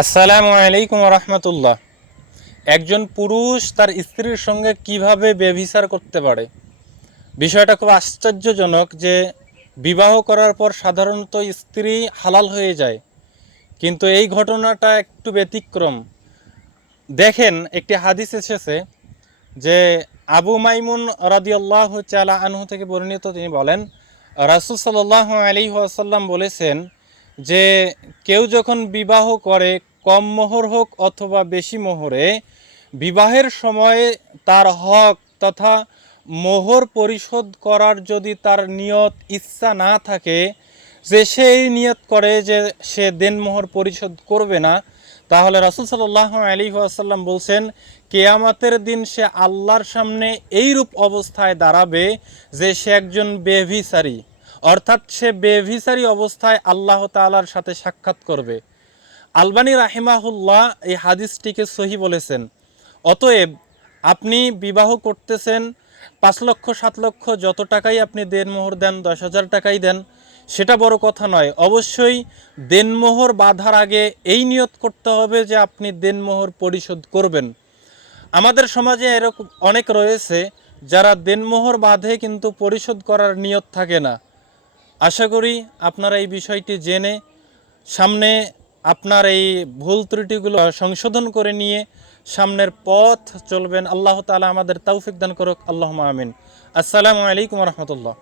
আসসালামু আলাইকুম রহমতুল্লাহ। একজন পুরুষ তার স্ত্রীর সঙ্গে কিভাবে ব্যভিচার করতে পারে? বিষয়টা খুব আশ্চর্যজনক যে বিবাহ করার পর সাধারণত স্ত্রী হালাল হয়ে যায়, কিন্তু এই ঘটনাটা একটু ব্যতিক্রম। দেখেন, একটি হাদিস এসেছে যে আবু মাইমুন রাদিয়াল্লাহু তাআলা আনহু থেকে বর্ণিত, তিনি বলেন রাসূল সাল্লাল্লাহু আলাইহি ওয়াসাল্লাম বলেছেন যে কেউ যখন বিবাহ করে, কম মোহর হোক অথবা বেশি মোহরে, বিবাহের সময়ে তার হক তথা মোহর পরিশোধ করার যদি তার নিয়ত ইচ্ছা না থাকে, যে সেই নিয়ত করে যে সে দেনমোহর পরিশোধ করবে না, তাহলে রাসূল সাল্লাল্লাহু আলাইহি ওয়াসাল্লাম বলছেন কিয়ামতের দিন সে আল্লাহর সামনে এইরূপ অবস্থায় দাঁড়াবে যে সে একজন বেভিচারী, অর্থাৎ সে বেভিচারী অবস্থায় আল্লাহ তাআলার সাথে সাক্ষাৎ করবে। আলবানী রাহিমাহুল্লাহ এই হাদিসটিকে সহি বলেছেন। অতএব আপনি বিবাহ করতেছেন, 5 লক্ষ 7 লক্ষ যত টাকাই আপনি দেনমোহর দেন, 10,000 টাকাই দেন, সেটা বড় কথা নয়। অবশ্যই দেনমোহর বাঁধার আগে এই নিয়ত করতে হবে যে আপনি দেনমোহর পরিশোধ করবেন। আমাদের সমাজে এরকম অনেক রয়েছে যারা দেনমোহর বাঁধে কিন্তু পরিশোধ করার নিয়ত থাকে না। আশা করি আপনারা এই বিষয়টি জেনে সামনে আপনার এই ভুল ত্রুটিগুলো সংশোধন করে নিয়ে সামনের পথ চলবেন। আল্লাহ তাআলা আমাদের তৌফিক দান করুক। আল্লাহুম্মা আমিন। আসসালামু আলাইকুম রহমতুল্লাহ।